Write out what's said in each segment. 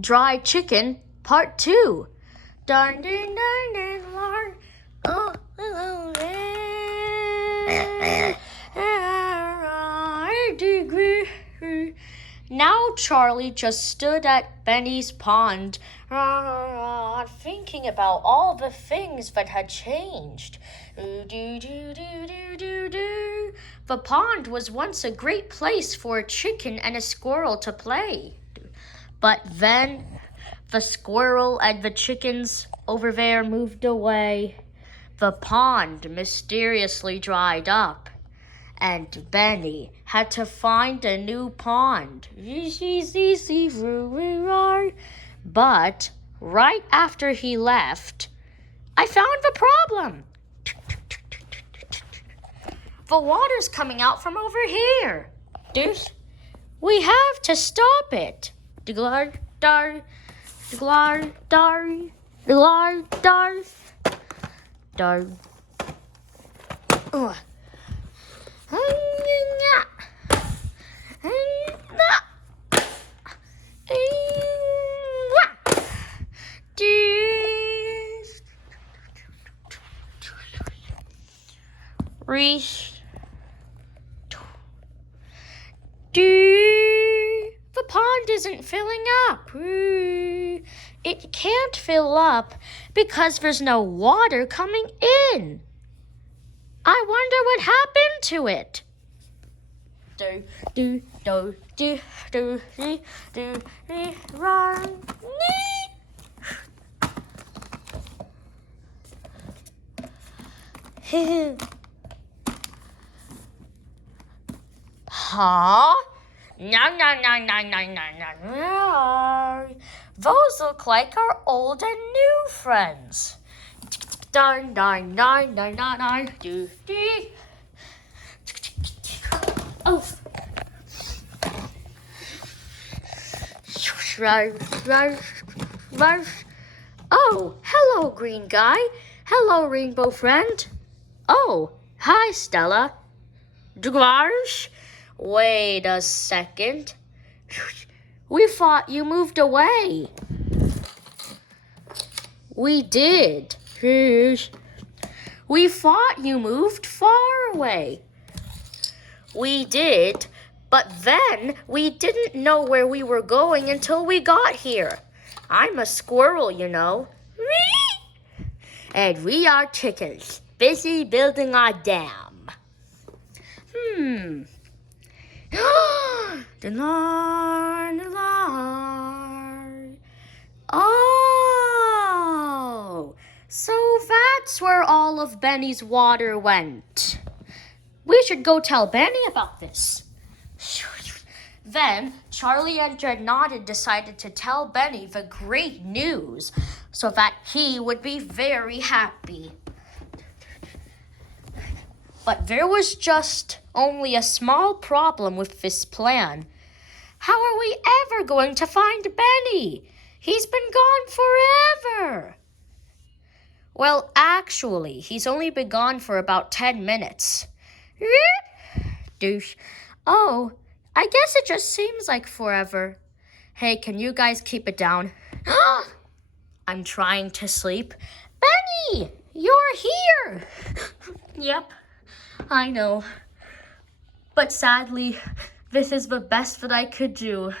Dry Chicken Part 2. Darn, darn, darn, darn, darn. Oh, hello there. Now Charlie just stood at Benny's pond, thinking about all the things that had changed. The pond was once a great place for a chicken and a squirrel to play. But then the squirrel and the chickens over there moved away. The pond mysteriously dried up, and Benny had to find a new pond. But right after he left, I found the problem. The water's coming out from over here. We have to stop it. Dglar dar, dglar dar, dglar dar, dar. The pond isn't filling up. It can't fill up because there's no water coming in. I wonder what happened to it. Huh? No. Those look like our old and new friends. Darn. Oh. Oh, hello, green guy. Hello, rainbow friend. Oh, hi, Stella. Dglarsh? Wait a second. We thought you moved away. We did. We thought you moved far away. We did, but then we didn't know where we were going until we got here. I'm a squirrel, you know. And we are chickens, busy building our dam. Oh, so that's where all of Benny's water went. We should go tell Benny about this. Then Charlie and Dreadnoughted decided to tell Benny the great news so that he would be very happy. But there was just only a small problem with this plan. How are we ever going to find Benny? He's been gone forever. Well, actually, he's only been gone for about 10 minutes. Oh, I guess it just seems like forever. Hey, can you guys keep it down? I'm trying to sleep. Benny, you're here. Yep, I know. But sadly, this is the best that I could do.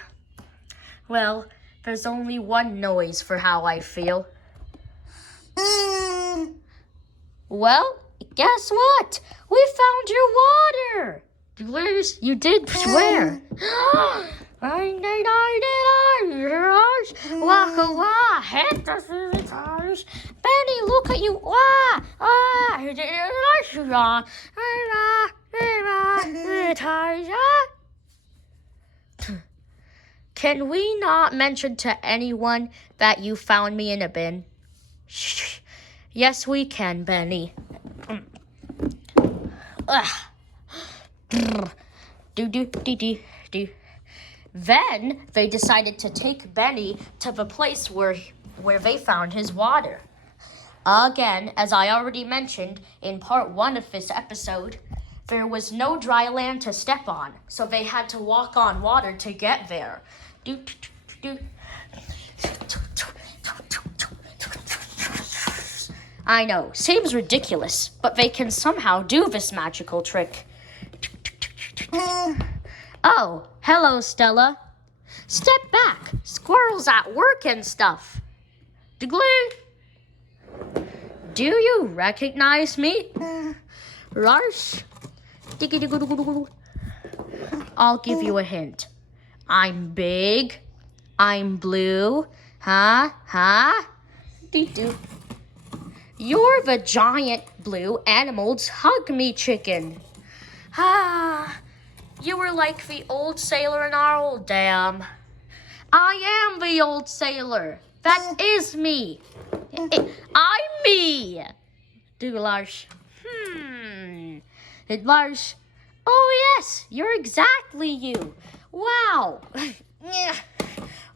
Well, there's only one noise for how I feel. Well, guess what? We found your water. You did swear. Benny, look at you. Can we not mention to anyone that you found me in a bin? Shh. Yes, we can, Benny. Then they decided to take Benny to the place where they found his water. Again, as I already mentioned in part 1 of this episode, there was no dry land to step on, so they had to walk on water to get there. I know, seems ridiculous, but they can somehow do this magical trick. Oh, hello, Stella. Step back. Squirrel's at work and stuff. Diggly. Do you recognize me? Rush. I'll give you a hint. I'm big. I'm blue. Dee-doo. You're the giant blue animal's hug me chicken. You were like the old sailor in our old dam. I am the old sailor. That is me. I'm me. Douglas. Lars. Oh yes, you're exactly you. Wow.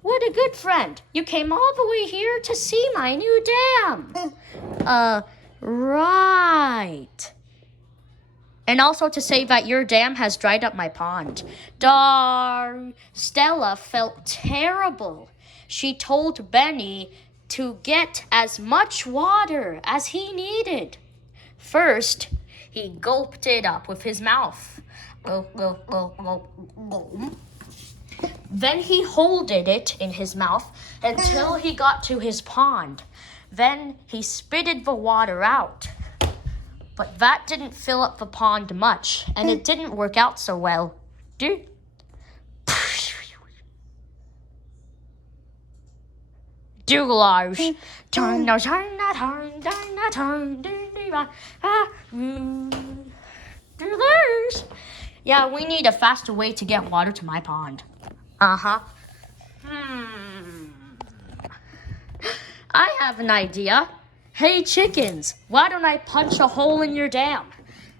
What a good friend. You came all the way here to see my new dam. Right. And also to say that your dam has dried up my pond. Darn. Stella felt terrible. She told Benny to get as much water as he needed. First, he gulped it up with his mouth. Then he holded it in his mouth until he got to his pond. Then he spitted the water out. But that didn't fill up the pond much, and it didn't work out so well. Douglas. Yeah, we need a faster way to get water to my pond. I have an idea. Hey, chickens, why don't I punch a hole in your dam?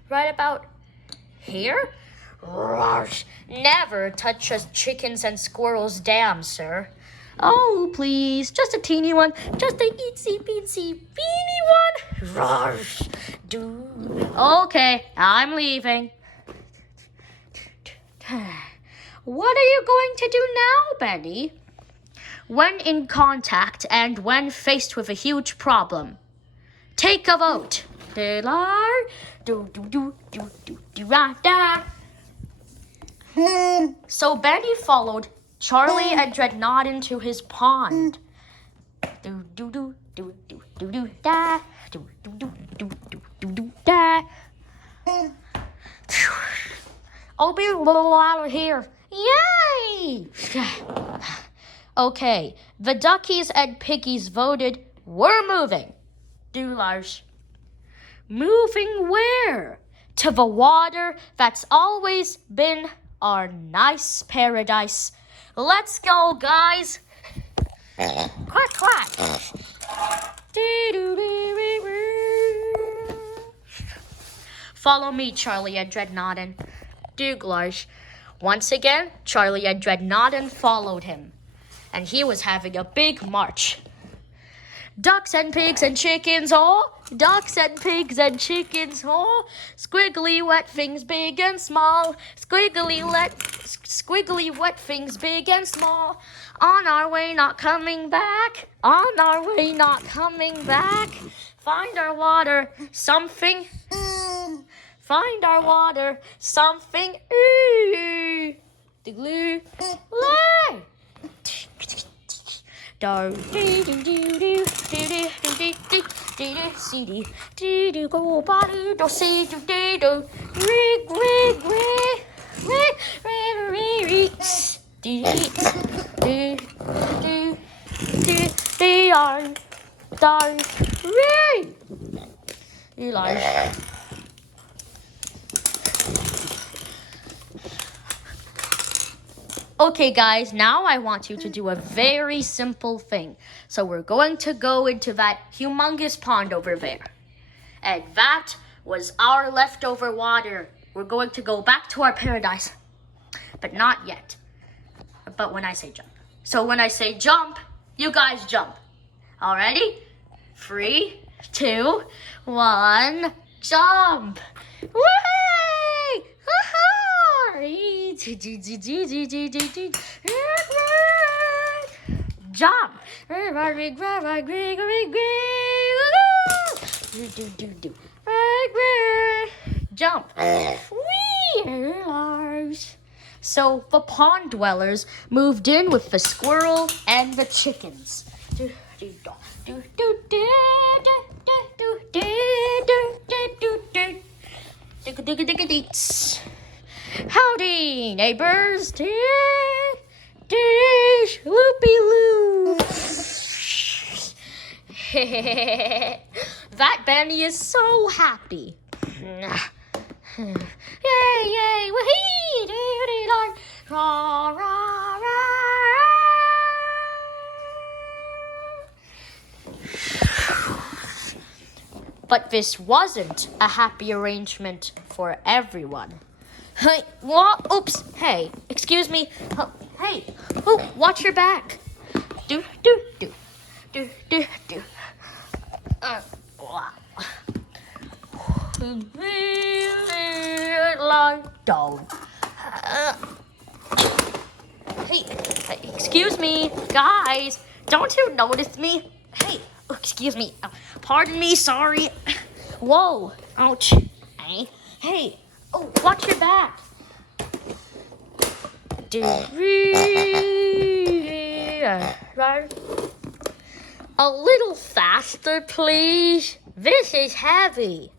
Right about here? Never touch a chickens and squirrels' dam, sir. Oh, please, just a teeny one. Just a itsy-bitsy beanie one. Okay, I'm leaving. What are you going to do now, Benny? When in contact and when faced with a huge problem, take a vote. So Benny followed Charlie and Dreadnought to his pond. I'll be a little out of here. Yay! Okay, the duckies and piggies voted we're moving. Douglas. Moving where? To the water that's always been our nice paradise. Let's go, guys. Quack, quack. Follow me, Charlie and Dreadnoughton. Douglas. Once again, Charlie and Dreadnoughton followed him, and he was having a big march. Ducks and pigs and chickens, oh! Ducks and pigs and chickens, oh! Squiggly wet things big and small. Squiggly wet things big and small. On our way, not coming back. On our way, not coming back. Find our water, something. Find our water, something. The glue. Lay. Do do do do do do do do do do go body do see do do do rig rig rig rig rig rig do do do do they are die rig you like. Okay, guys, now I want you to do a very simple thing. So we're going to go into that humongous pond over there. And that was our leftover water. We're going to go back to our paradise. But not yet. But when I say jump. So when I say jump, you guys jump. Alrighty? 3, 2, 1, jump! Whee! Jump! Do. Jump. Whee! So the pond dwellers moved in with the squirrel and the chickens. Howdy, neighbors. Loopy-loo. That Benny is so happy. Yay, yay, wahee! Rah, rah, rah. But this wasn't a happy arrangement for everyone. Hey, what? Oops. Hey, excuse me. Hey, watch your back. Do. Wow. Down. Hey, excuse me, guys. Don't you notice me? Hey, excuse me. Pardon me, sorry. Whoa, ouch. Hey, watch your back. A little faster, please. This is heavy.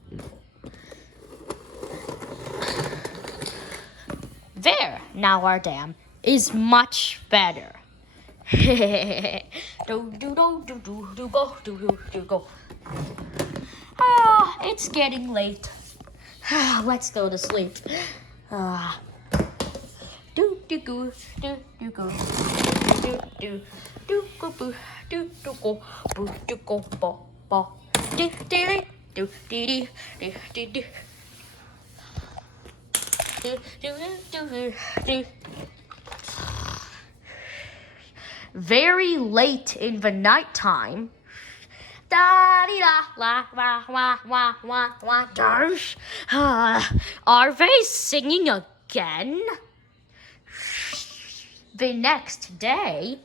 There, now our dam is much better. Go. It's getting late. Let's go to sleep. Very late in the nighttime, are they singing again? The next day,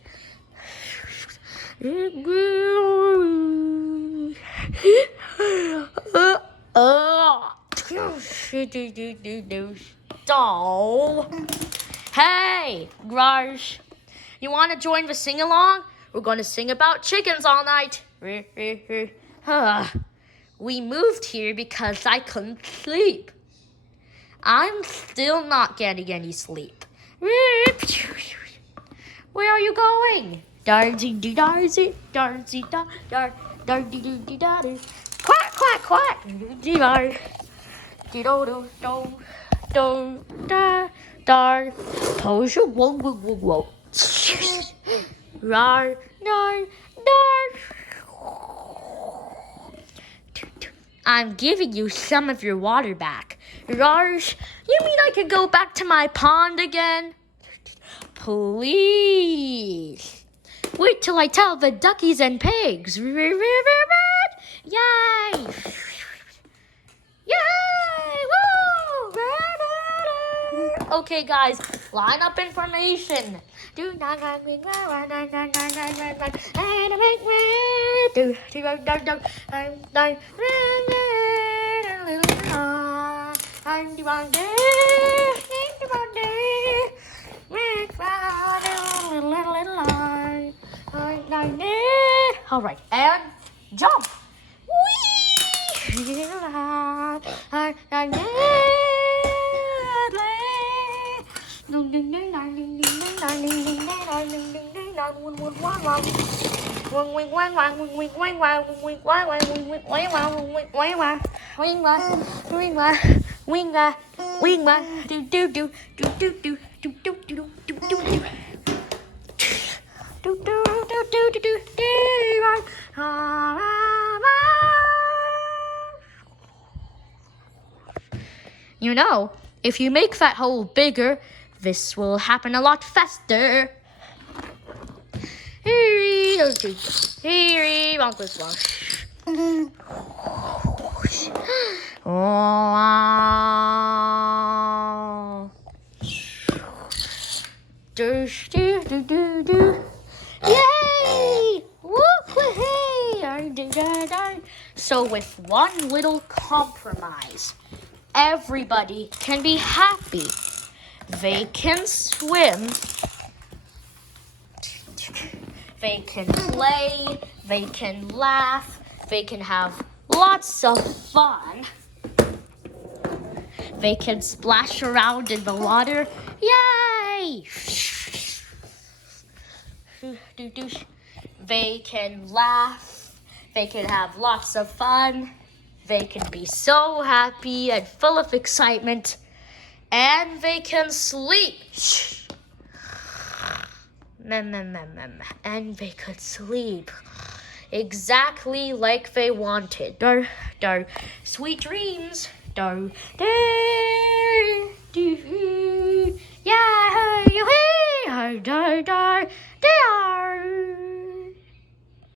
oh, hey, Grudge, you want to join the sing-along? We're going to sing about chickens all night. We moved here because I couldn't sleep. I'm still not getting any sleep. Where are you going? Darzy. Quack. Whoa. Rar. I'm giving you some of your water back. Rarsh, you mean I could go back to my pond again? Please. Wait till I tell the duckies and pigs. Yay! Woo! Okay, guys, line up information. All right, and jump. You know, if you make that hole bigger, this will happen a lot faster. Yay! So with one little compromise, everybody can be happy. They can swim. They can play. They can laugh. They can have lots of fun. They can splash around in the water. Yay! They can laugh. They can have lots of fun. They can be so happy and full of excitement. And they can sleep. And they could sleep exactly like they wanted. Dar, sweet dreams. Dar, dar, yeah, dar, dar.